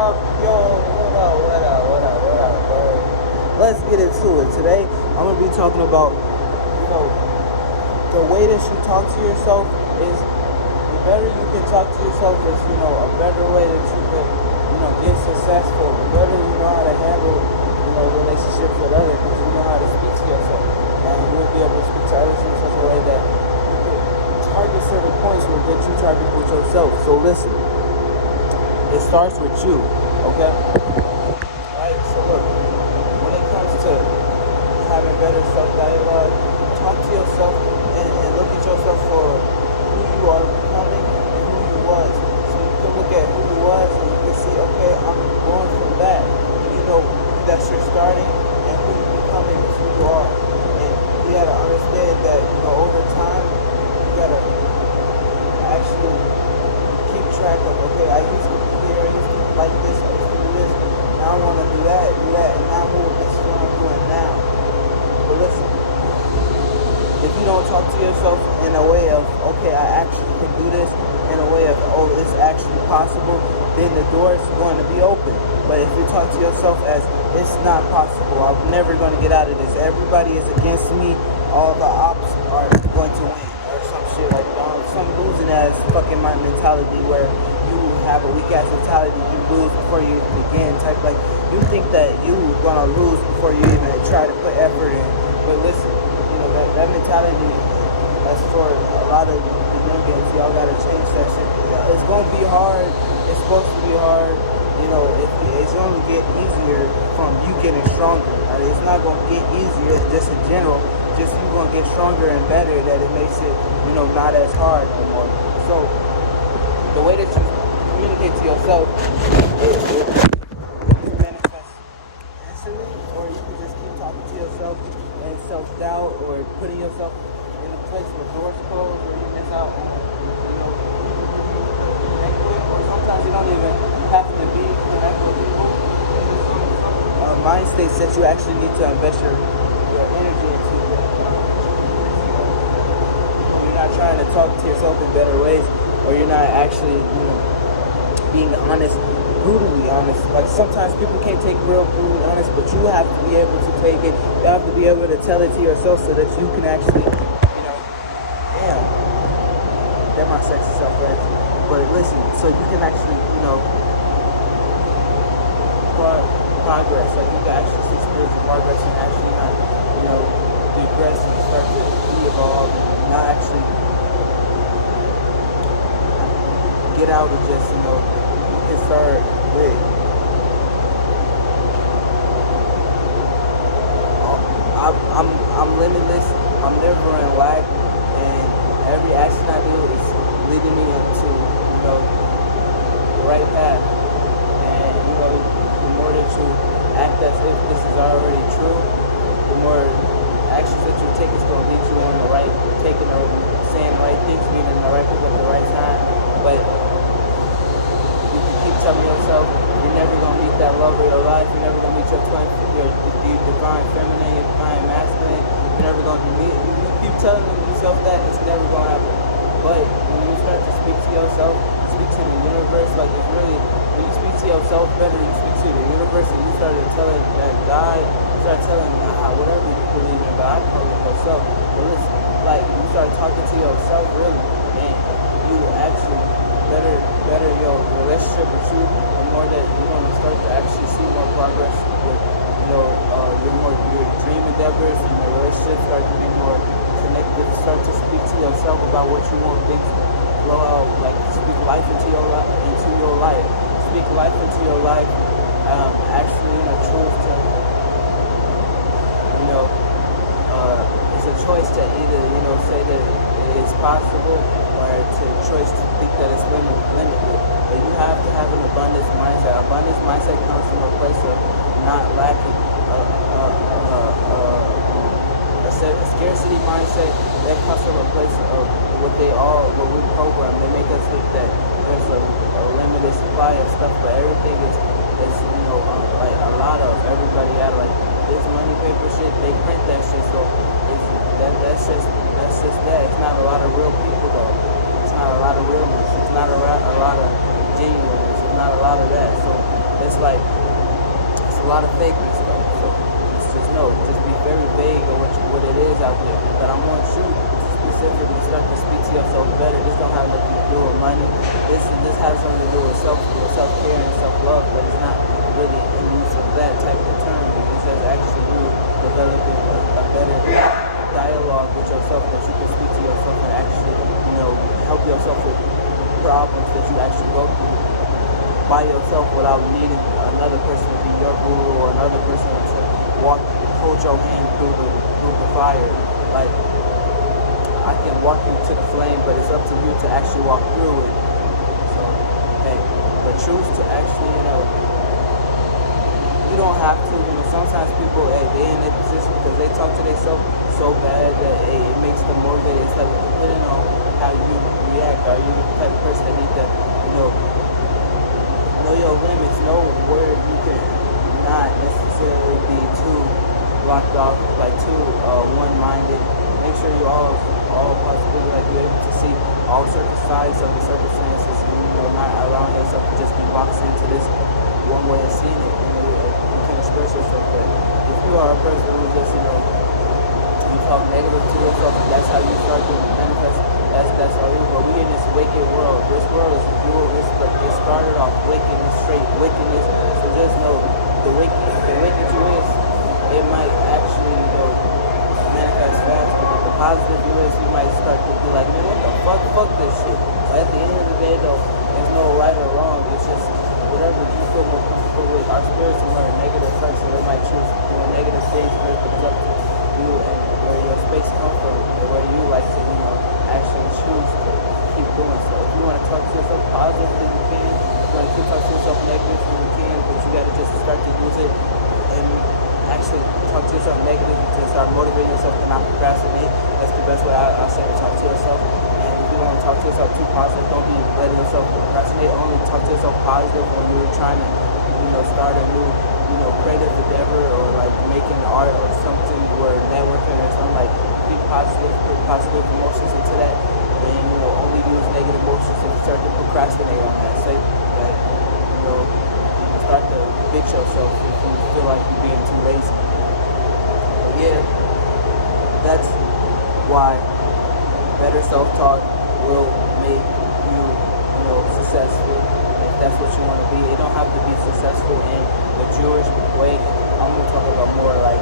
up, yo? What up? Let's get into it. Today, I'm gonna be talking about, the way that you talk to yourself is the better you can talk to yourself is, a better way that you can, get successful. The better you know how to handle, relationships with others, because you know how to speak to yourself, and you will be able to speak to others in such a way that you can target certain points where that you target with yourself. So listen, it starts with you, okay? Right. So look, when it comes to having better self-dialogue, talk to yourself and look at yourself for who you are becoming and who you was. So you can look at who you was and you can see, okay, I'm going from that. That's your starting, and who you becoming is who you are. And you gotta understand that, over time, you gotta actually keep track of, okay, I used to be here, I used to like this, I used to do this, now I wanna do that, and now this is what I'm doing now. But listen, if you don't talk to yourself in a way of, okay, I actually can do this, in a way of, oh, it's actually possible, then the door is going to be open. But if you talk to yourself as, it's not possible, I'm never going to get out of this, everybody is against me, all the ops are going to win, or some shit like that, some losing ass fucking mentality where you have a weak ass mentality, you lose before you begin, type like, you think that you gonna lose before you even try to put effort in. But listen, that mentality, that's for a lot of the youngins. Y'all gotta change that shit. It's gonna be hard. It's supposed to be hard. It's gonna get easier from you getting stronger. It's not gonna get easier just in general. Just you gonna get stronger and better. That it makes it, not as hard anymore. So the way that you communicate to yourself is manifest instantly, or you can just keep talking to yourself and self-doubt, or putting yourself in a place where doors close, where you miss out on, connect with, or sometimes you don't even happen to be connected with people. Mind states that you actually need to invest your energy into it. You're not trying to talk to yourself in better ways, or you're not actually, being honest, brutally honest. Like sometimes people can't take real brutally honest, but you have to be able to take it. You have to be able to tell it to yourself so that you can actually, damn, they're my sexy self, right? But listen, so you can actually, progress. Like you can actually see spiritual progress and actually not, digress and start to evolve and not actually get out of just, concerned with I'm limitless, I'm never in lack, and every action I do is leading me into, the right path. And the more that you act as if this is already true, the more actions that you take is going to lead you on the right, saying the right things, being in the right people at the right time. But keep telling yourself you're never gonna meet that love of your life. You're never gonna meet your twin, your divine feminine, your divine masculine. You're never gonna meet. You keep telling yourself that it's never gonna happen. But when you start to speak to yourself, speak to the universe, like it's really when you speak to yourself better, you speak to the universe, and you start telling that God, you start telling whatever you believe in, but I call it yourself. But listen, like you start talking to yourself really, and you actually better your relationship with you, the more that you're going to start to actually see more progress with, your dream endeavors, and your relationship start to be more connected, start to speak to yourself about what you want things to flow out, like speak life into your life, speak life into your life, actually in a truth to, it's a choice to either, say that it's possible, or to choice to think that it's limited. But you have to have an abundance mindset. Abundance mindset comes from a place of not lacking. A scarcity mindset, that comes from a place of what we program. They make us think that there's a limited supply of stuff, but everything is like a lot of everybody out like this money paper shit. They print that shit, so that's just that. It's not a lot of real people though. It's not a lot of realness. It's not a lot of genuineness. It's not a lot of that. So it's like it's a lot of fakeness though. So just be very vague of what it is out there. But I want you specifically start to speak to yourself better. This don't have nothing to do with money. This has something to do with self-care and self-love, but it's not really in use of that type of term. It says actually you developing a better dialogue with yourself, that you can speak to yourself and actually, help yourself with problems that you actually go through by yourself without needing another person to be your guru or another person to hold your hand through the fire. Like, I can walk you to the flame, but it's up to you to actually walk through it. So, hey, but choose to actually, you don't have to, sometimes people, they're in their position because they talk to themselves so bad that it makes them motivated. It's like, depending on how you react, are you the type of person that needs to, know your limits, know where you can not necessarily be too locked off, like too one-minded. Make sure you all possibly like you're able to see all certain sides of the circumstances, not allowing yourself to just be boxed into this one way of seeing it. You can express yourself, but if you are a person who just, you talk negative to yourself, and that's how you start to manifest, that's all you. But we in this wicked world. This world is dual. It started off wickedness, straight wickedness. So just know the wicked you is, it might actually, manifest fast. But the positive you is, you might start to be like, man, what the fuck this shit. But at the end of the day, though, there's no right or wrong. It's just whatever you feel more comfortable with. Our spirits are a negative person. They might choose doing negative things, but it's up to you and where your space comes from, and where you like to, actually choose to keep doing so. If you want to talk to yourself positively, you can. If you want to talk to yourself negatively, you can. But you got to just start to use it and actually talk to yourself negative to start motivating yourself to not procrastinate. That's the best way I say to talk to yourself. And if you want to talk to yourself too positive, don't be letting yourself procrastinate. Only talk to yourself positive when you're trying to, start a new, creative endeavor, or like making art or something, or networking or something. Like, be positive, put positive emotions into that, and only use negative emotions and start to procrastinate on that. Say that, start to fix yourself if you feel like you're being too lazy. But yeah, that's why better self-talk will make you, successful. If that's what you want to be, it don't have to be successful in the Jewish way. I'm gonna talk about more like